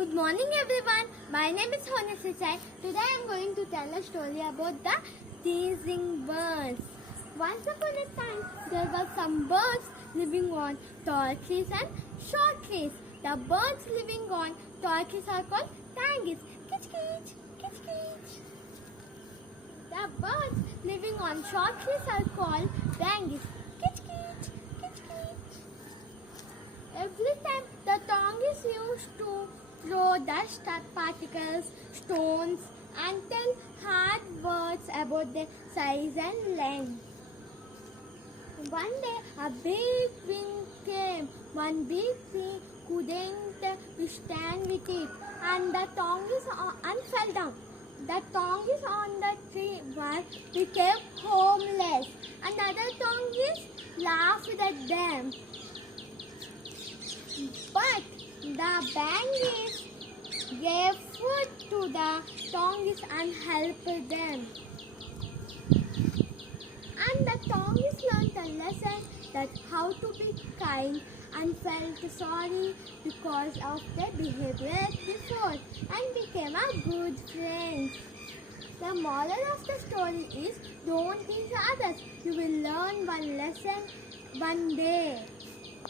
Good morning everyone. My name is Hona Sechai. Today I am going to tell a story about the teasing birds. Once upon a time there were some birds living on tall trees and short trees. The birds living on tall trees are called tangis. Kitch kitch, kitch kitch. The birds living on short trees are called dangis. Kitch kitch, kitch kitch. Every time the tangis used to throw dust particles, stones and tell hard words about their size and length. One day a big wind came. One big tree couldn't withstand with it and the tangis fell down. The tangis on the tree became homeless and other tangis laughed at them. But the bangis gave food to the tangis and helped them. And the tangis learned a lesson that how to be kind and felt sorry because of their behavior before and became a good friends. The moral of the story is don't tease others. You will learn one lesson one day.